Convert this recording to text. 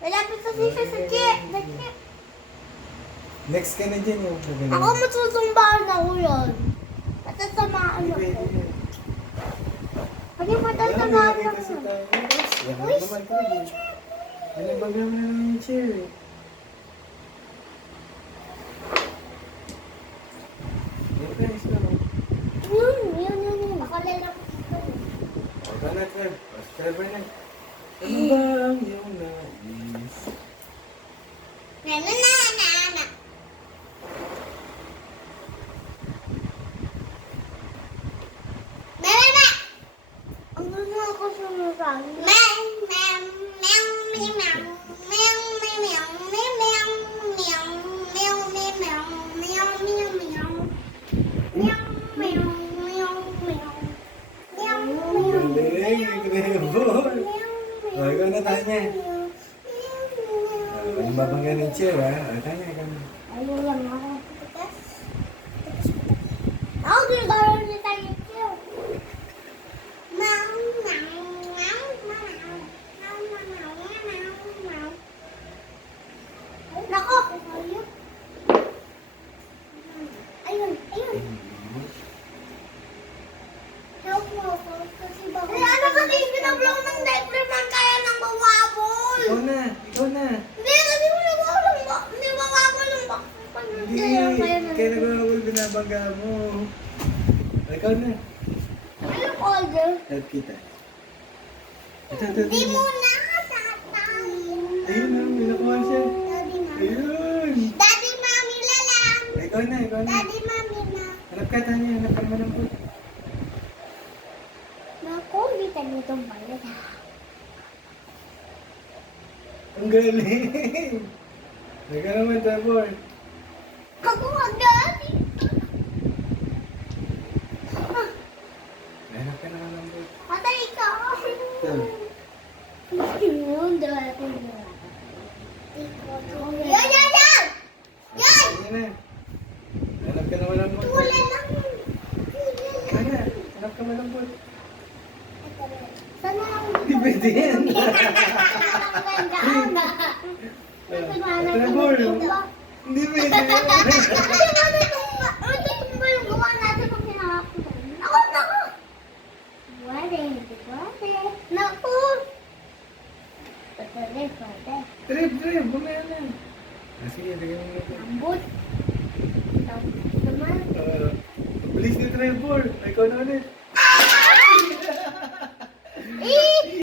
Malapit kasi siya sa chip. Next ka na dyan yung ganun. Ako masusumbaan ako yun. Patatamaan ako. Pagi patatamaan Wala, ako. si tayo. Yan Uy, naman ko eh. Yan ang bagay mo na lang yung chair eh. Yan pa, isa lang. Yun. Makalala ko dito. Huwag ka na, Trev. Subscriber na. Ano ba ang iyong nais? Na. Bebe! Ang gusto ako sumusan. Galing, Trevor. O, ikaw na, Tanya. Ang babangga ng chair, ha? O, Tanya, ikaw na. Ayun lang ako. Ako ginagawa niya tayo ito. Nako! Ayun. Help mo ako. Kasi baka... ano kasi binablok ng diaper man kaya ng mawabol? Ikaw na. Hindi, kasi mawabol ng bak. Hindi, kaya nagawawal binabangga mo. O, ikaw na. Ano order? Help kita. Ito. Hindi mo na tatawin. Ayun na, may nakuha siya. Daddy, mami. Ayun. Daddy, mami na lang. Ikaw na. Daddy, mami na. Hanap ka, Tanya. Hanap ka naman po. Naku, hindi tayo itong bayad. Ang galing. Teka naman, Trevor. Ako agad. Hanap ka naman ng boy. Patay ka. Yun, dati na. Yan! Tanya na. Hanap ka naman ng boy. Wala lang. Tanya, hanap ka naman ng boy. Sana ang Hindi pwede yan. Trevor, hindi pwede yan. Ito ba yung gawa natin pag kinakapunan? Naku! Pwede. Naku! Pwede. Trev, bumaya na. Sige, lagyan mo na ito. Ambot. Naman. Bilis ni Trevor. Ikaw na ulit.